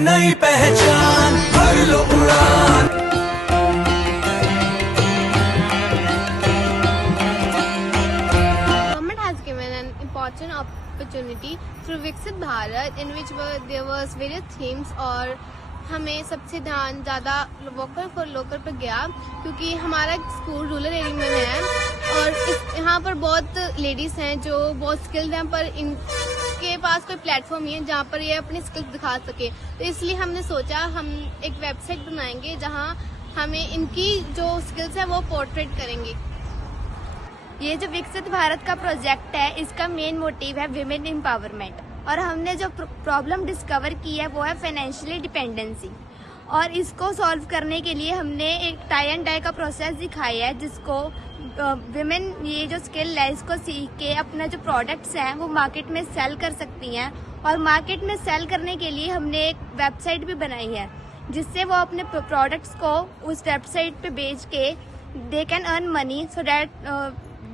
नई पहचान, भर लो उड़ान। Government has given an important opportunity through Viksit Bharat, in which there was various themes, और हमें सबसे ध्यान ज़्यादा वोकल फॉर लोकल पर गया, क्योंकि हमारा स्कूल रूरल एरिया में है और यहाँ पर बहुत लेडीज़ हैं जो बहुत स्किल्ड हैं, पर इनके पास कोई प्लेटफॉर्म नहीं है जहाँ पर ये अपनी स्किल्स दिखा सके। तो इसलिए हमने सोचा हम एक वेबसाइट बनाएंगे जहाँ हमें इनकी जो स्किल्स है वो पोर्ट्रेट करेंगे। ये जो विकसित भारत का प्रोजेक्ट है, इसका मेन मोटिव है विमेन एम्पावरमेंट, और हमने जो प्रॉब्लम डिस्कवर की है वो है फाइनेंशियली डिपेंडेंसी, और इसको सॉल्व करने के लिए हमने एक टाई एंड डाई का प्रोसेस दिखाया है, जिसको विमेन ये जो स्किल है इसको सीख के अपना जो प्रोडक्ट्स हैं वो मार्केट में सेल कर सकती हैं। और मार्केट में सेल करने के लिए हमने एक वेबसाइट भी बनाई है, जिससे वो अपने प्रोडक्ट्स को उस वेबसाइट पे बेच के they can earn money, so that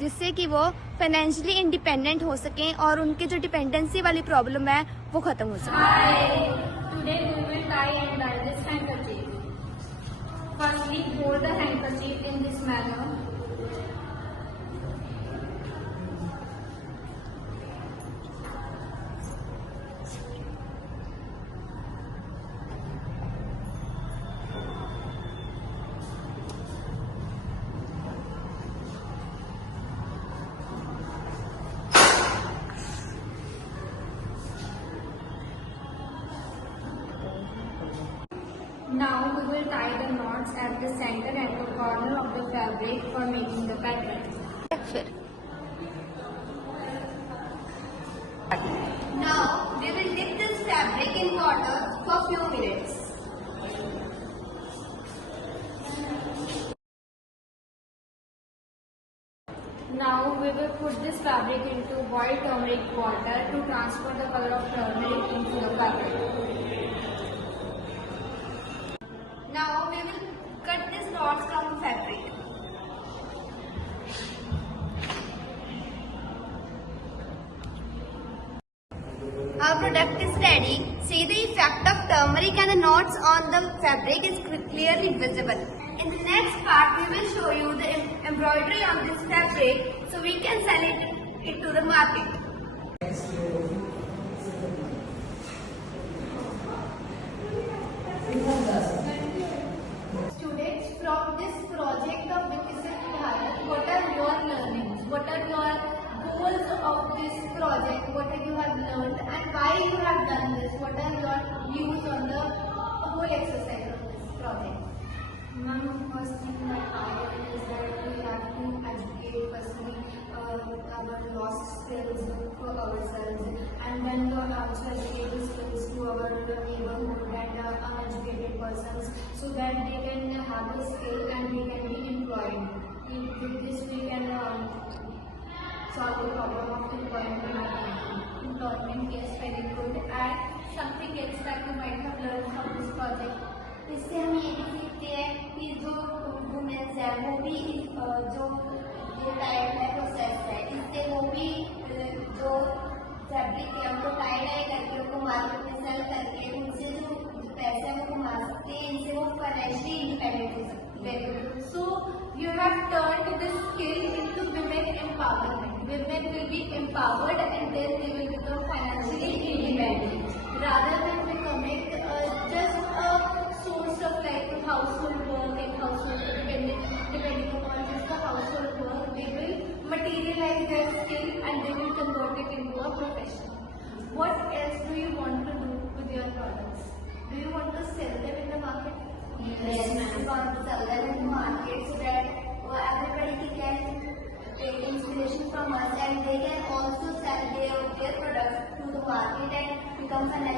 जिससे कि वो फाइनेंशियली इंडिपेंडेंट हो सकें और उनकी जो डिपेंडेंसी वाली प्रॉब्लम है वो खत्म हो सके। Today we will tie and dye this handkerchief. Firstly, fold the handkerchief in this manner. Now we will tie the knots at the center and the corner of the fabric for making the pattern. Now we will dip this fabric in water for few minutes. Now we will put this fabric into boiled turmeric water to transfer the color of turmeric into the fabric. Now we will cut these knots from fabric. Our product is ready. See, the effect of turmeric and the knots on the fabric is clearly visible. In the next part, we will show you the embroidery on this fabric so we can sell it to the market. Students, from this project of Viksit Bharat, what are your learnings? What are your goals of this project? What have you have learned and why you have done this? What are your views on the whole exercise of this project? Ma'am, first thing that I learned is that we have to educate firstly our lost skills for ourselves, and then to also educate the skills to our neighborhood and uneducated persons, so that they can have a skill and they can be employed. With this we can solve the problem of employment in our country. Employment is very good. And something else that you might have learned from this project. इससे हम ये भी सीखते हैं कि जो women's है वो भी जो ये टाइप है प्रोसेस है, इससे वो भी जो फैब्रिक है उनको टाई डाई करके उनको मार्केट में सेल करके उनसे जो पैसे वो कमा सकते हैं, इनसे वो फाइनेंशियली इंडिपेंडेंट हो सकते हैं। So you have turned this skill into women empowerment. Women will be empowered and then they will become financially independent. Rather than becoming just a source of like household work and household depending upon just the household work, they will materialize their skill and they will convert it into a profession. What else do you want to do with your products? Do you want to sell them in the market? Yes, ma'am. We want to sell them in the market so that everybody can take inspiration from us and they can also sell their products to the market and become financially